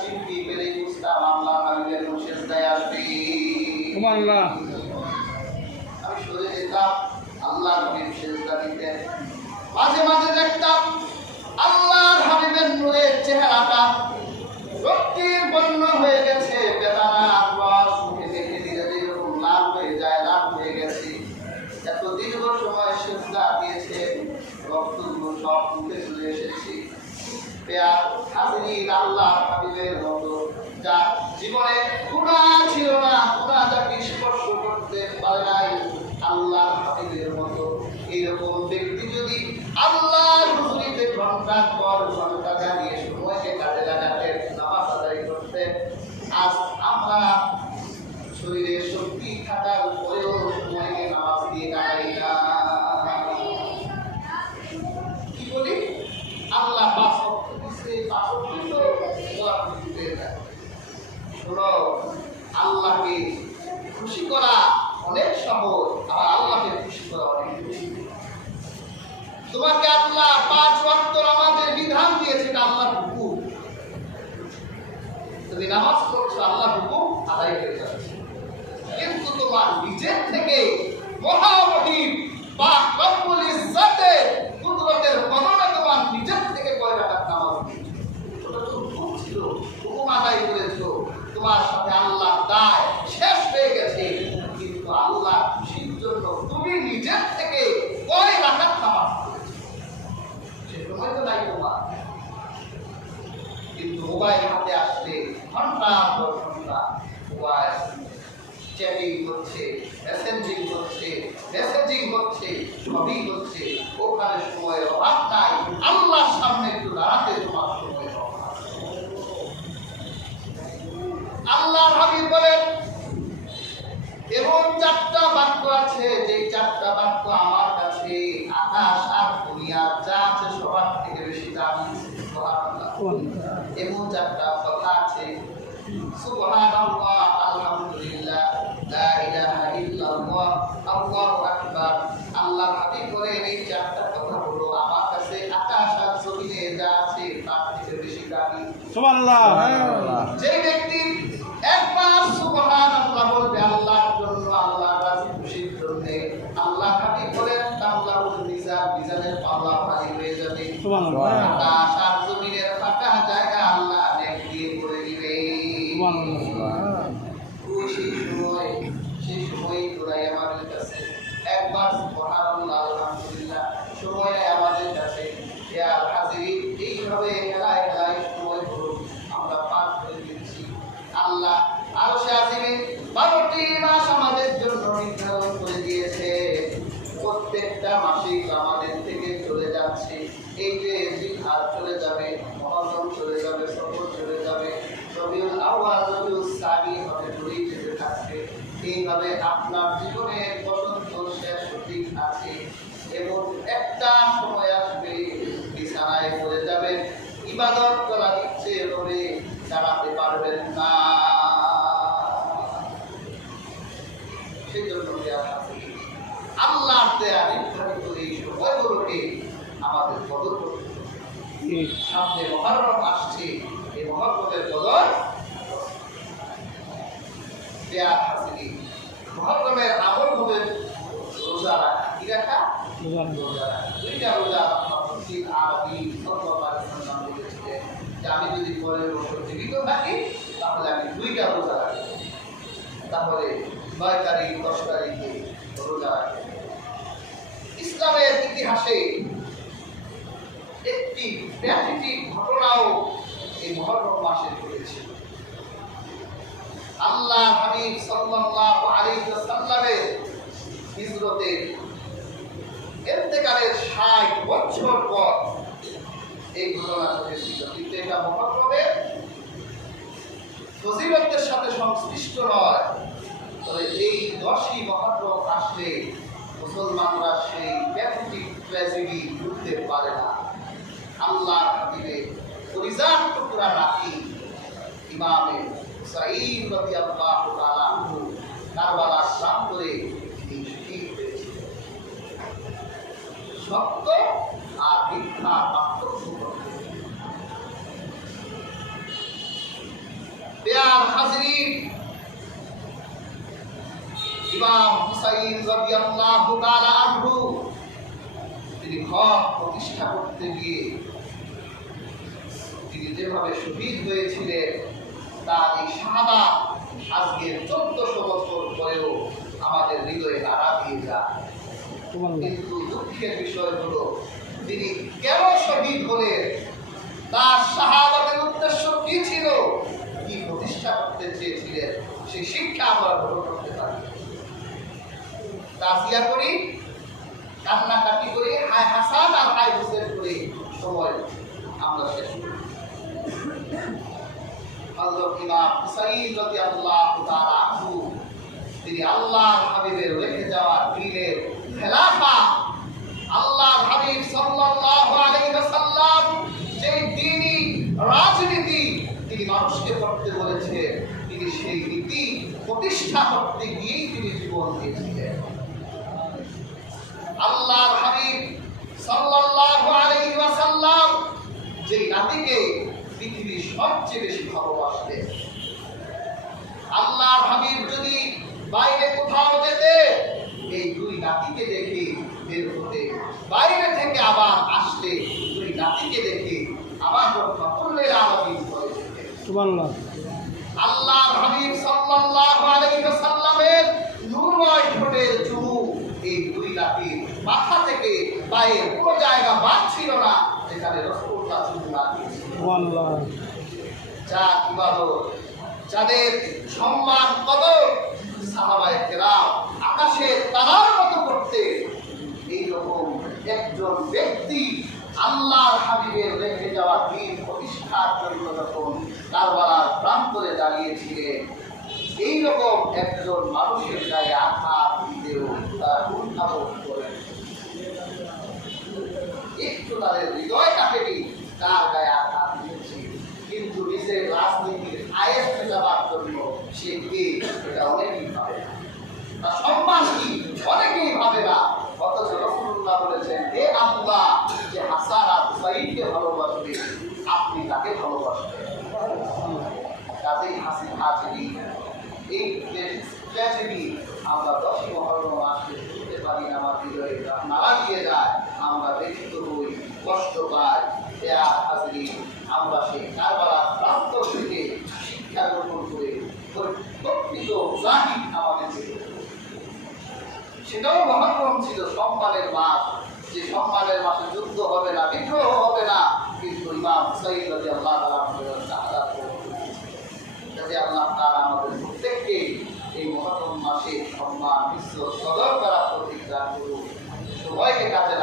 চিমটি পেলে বুঝতাম আল্লাহ হাবিবের সেজদায় আসবে। সুবহানাল্লাহ। আমি সরে যেতাম, আল্লাহ হাবিব সেজদা দিতেন। মাঝে মাঝে দেখতাম আল্লাহর হাবিবের নূরের চেহারাটা রক্তিম বর্ণ হয়ে গেছে, বেদানা আক্রোশ মুখে দেখে ধীরে ধীরে লাল হয়ে যায়, লাল হয়ে গেছে। এত দীর্ঘ সময় সেজদা দিয়েছে, রক্তগুলো সব মুখে চলে এসেছে। পেয়ার হাজিরিন, আল্লাহ হাবিবের মতো যার জীবনে গুনাহ ছিল না, গুনাহ যাকে স্পর্শ করতে পারে নাই, আল্লাহ হাবিবের মতো এইরকম ব্যক্তি যদি আল্লাহর হুজুরিতে ঘন্টার পর ঘন্টা দাঁড়িয়ে সময়কে কাজে লাগাতেন, নামাজ আদায় করতেন, আজ আমরা শরীরে শক্তি থাকার পরেও সময়কে নামাজ দিয়ে দাঁড়াই না। কি বলি? আল্লাহ বাসক দিচ্ছে, বাসক দিল, গোলাপ দিতে দেয়। শোনো, আল্লাহকে খুশি করা অনেক সহজ, আবার আল্লাহকে খুশি করা অনেক কঠিন। তোমাকে আল্লাহ 5 ওয়াক্ত নামাজের বিধান দিয়েছে, এটা আল্লাহর হুকুম। তুমি নামাজ পড়ছো, আল্লাহর হুকুম আদায় হয়ে যাচ্ছে। কিন্তু তোমার নিজের থেকে মহামহিম বা রব্বুল ইজ্জতের কুদরতের কদমে তোমার নিজের থেকে কয় রাকাত নামাজ পড়ছো, ওটা তো হুকুম ছিল, হুকুম আদায় করেছো, তোমার সাথে আল্লাহ দায় শেষ হয়ে গেছে। কিন্তু আল্লাহ খুশির জন্য তুমি নিজের থেকে কয় রাকাত নামাজ পড়েছো, সে সময় তো নাই তোমার। কিন্তু মোবাইল হাতে আসলে ঘন্টার পর ঘন্টা মোবাইল চ্যাটিং হচ্ছে, মেসেঞ্জিং হচ্ছে, সবই হচ্ছে, ওখানে সময়ের অভাব নাই। আল্লাহর সামনে একটু দাঁড়াতে তোমার সময়ের অভাব। আল্লাহর হাবিব বলেন, এমন 4টা বাক্য আছে, যে 4টা বাক্য আমার কাছে আকাশ আর দুনিয়া যা আছে সবার থেকে বেশি দামি। সুবহানাল্লাহ। এমন 4টা কথা আছে, সুবহানাল্লাহ, আলহামদুলিল্লাহ, লা ইলাহা ইল্লাল্লাহ, আল্লাহু আকবার। আল্লাহর হাবিব বলেন, এই 4টা কথা হলো আমার কাছে আকাশ আর জমিনে যা আছে তার থেকে বেশি দামি। সুবহানাল্লাহ। যে ব্যক্তি একবার সুবহানাল্লাহ বলবে আল্লাহর জন্য, আল্লাহর রাজি খুশির জন্য, আল্লাহ হাবিব বলেন তামলাউল মিজান, মিজানের পাল্লা ভারী হয়ে যাবে। সুবহানাল্লাহ। আকাশ আর জমিনের ফাঁকা জায়গা আল্লাহ নেক দিয়ে করে দিবে। সুবহানাল্লাহ। সেই সময় তোরাই আমাদের কাছে একবার সুবহানাল্লাহ, আলহামদুলিল্লাহ সময় আমাদের কাছে। ইয়া হাজিরিন, এইভাবে হেলায় হেলায় সময় হলো আমরা পার করে দিচ্ছি। আল্লাহ আরশে আজিমে 12টি মাস আমাদের জন্য নির্ধারণ করে দিয়েছে। প্রত্যেকটা মাসিক আমাদের থেকে চলে যাচ্ছে। এই যে জিলহজ চলে যাবে, মুহররম চলে যাবে, সফর চলে যাবে, রবিউল আউয়াল, রবিউল সানি হবে, চলেই যেতে থাকবে। এইভাবে আপনার জীবনে বসন্ত শেষ ঠিক আছে, এবং একটা সময় আসবে বিছানায় পড়ে যাবেন, ইবাদত করা ইচ্ছে হবে, দাঁড়াতে পারবেন না। সেজন্য আল্লাহর দেয়া নির্ধারিত এই সময়গুলোকে আমাদের কদর করতে হবে। সামনে মুহররম আসছে, এই মুহররমের কদর দেয়া আছে। মুহররমের আমল হবে রোজা রাখা। কি রাখা? রোজা রাখা। 2টা রোজা মসজিদ আরবি সাল্লাল্লাহু আলাইহি ওয়াসাল্লাম বলেছিলেন যে আমি যদি পরের বছর জীবিত থাকি তাহলে আমি 2টা রোজা রাখবো। তাহলে 9 তারিখ 10 তারিখে রোজা রাখবো। ইসলামের ইতিহাসে একটি ট্র্যাজিক ঘটনাও এই মুহররম মাসে ঘটেছিল। আল্লাহ হাবিব সাল্লাল্লাহু আলাইহি ওয়াসাল্লামের হিজরতের ইন্তেকালের 60 বছর পর এই ঘটনা ঘটেছিল। কিন্তু এটা মুহররমের ফজিলতের সাথে সংশ্লিষ্ট নয়। তবে এই 10ই মুহররম আসলে মুসলমানরা সেই ট্র্যাজিক ট্র্যাজেডি ভুলতে পারে না। আল্লাহ হাবিবের ফরিজাত টুকরা রাখি ইমামে হুসাইন রাদিয়াল্লাহু তাআলা আনহু কারবালার প্রান্তরে তিনি শহীদ হয়েছিলেন। সত্য আর মিথ্যা পার্থক্য করতে আল্লাহর হাজরিন, ইমাম হুসাইন রাদিয়াল্লাহু তাআলা আনহু তিনি হক প্রতিষ্ঠা করতে গিয়ে তিনি যেভাবে শহীদ হয়েছিলেন তার এই শাহাদাত আজকে 1400 বছর পরেও আমাদের হৃদয়ে নাড়া দিয়ে যায়। কিন্তু দুঃখের বিষয় হলো তিনি কেন শহীদ হলেন, তার শাহাদাতের উদ্দেশ্য কি ছিল, কি প্রতিষ্ঠা করতে চেয়েছিলেন, সেই শিক্ষা আমরা গ্রহণ করতে পারি। তাজিয়া করি, কান্নাকাটি করি, হায় হাসান আর হায় হুসেন করি, সময় আমরা শেষ করি। হযরত ইমাম হুসাইন রাদিয়াল্লাহু তাআলা আনহু তিনি আল্লাহর হাবিবের রেখে যাওয়া দ্বীনের খেলাফা, আল্লাহর হাবিব সাল্লাল্লাহু আলাইহি ওয়াসাল্লাম যে দ্বীনি রাজনীতি তিনি মানুষকে করতে বলেছেন, তিনি সেই নীতি প্রতিষ্ঠা করতে গিয়েই তিনি জীবন দিয়েছিলেন। আল্লাহর হাবিব সাল্লাল্লাহু আলাইহি ওয়াসাল্লাম যে নাতিকে পৃথিবীর সবচেয়ে বেশি ভালোবাসতেন, আল্লাহর হাবিব যদি বাইরে কোথাও যেতে এই দুই নাতিকে দেখে বের হতে, বাইরে থেকে আবার আসলে দুই নাতিকে দেখে আবার রহমাতুল্লিল আলামিন হয়ে যেতেন। সুবহানাল্লাহ। আল্লাহর হাবিব সাল্লাল্লাহু আলাইহি ওয়াসাল্লামের নূরময় ঠোঁটের চুমু এই দুই নাতির মাথা থেকে পায়ের কোনো জায়গা বাদ ছিল না যেখানে রাসূলুল্লাহ চুমু না দিয়েছিলেন। সুবহানাল্লাহ। যা ইবাদত, যাদের সম্মান কদর সাহাবায়ে কেরাম আকাশের তারার মতো করতে, এইরকম একজন ব্যক্তি আল্লাহর হাবিবের রেখে যাওয়া দ্বীন প্রতিষ্ঠার জন্য যখন কারবালার প্রান্তরে দাঁড়িয়েছিলেন, এইরকম একজন মানুষের গায়ে আঘাত দিতেও তার উদ্ভাবন করেন, একটু তাদের হৃদয় কাটেনি, তার গায়ে আঘাত দিয়েছে, কিন্তু নিজের রাজনীতির আয়েস মেটাবার জন্য সে কে এটা অনেকেই ভাবে না, তার সম্মান কি অনেকেই ভাবে না। অথচ রাসূলুল্লাহ বলেছেন, হে আল্লাহ, যে হাসান আর হুসাইনকে ভালোবাসবে আপনি তাকে ভালোবাসবেন। কাজেই হাজিরি এই ট্র্যাজেডি আমরা 10 মহরম মাসে শুনতে পারি না, আমার হৃদয়ে নাড়া দিয়ে যায়, আমরা ব্যথিত হই, কষ্ট পাই। হাজিরি আমরা সেই কারবালার প্রান্ত থেকে শিক্ষা গ্রহণ করে প্রকৃত জাহিদ আমাদের সেটাও মহরম ছিল, সম্মানের মাস, যে সম্মানের মাসে যুদ্ধ হবে না, বিদ্রোহ হবে না, কিন্তু ইমাম হুসাইন রাদিয়াল্লাহু তাআলা শাহাদাত করেছেন। যাতে আল্লাহ তাআলা আমাদের প্রত্যেককে এই মহরম মাসে সম্মান, ইজ্জত, কদর করার প্রতিজ্ঞা করুন। সবাইকে কাজে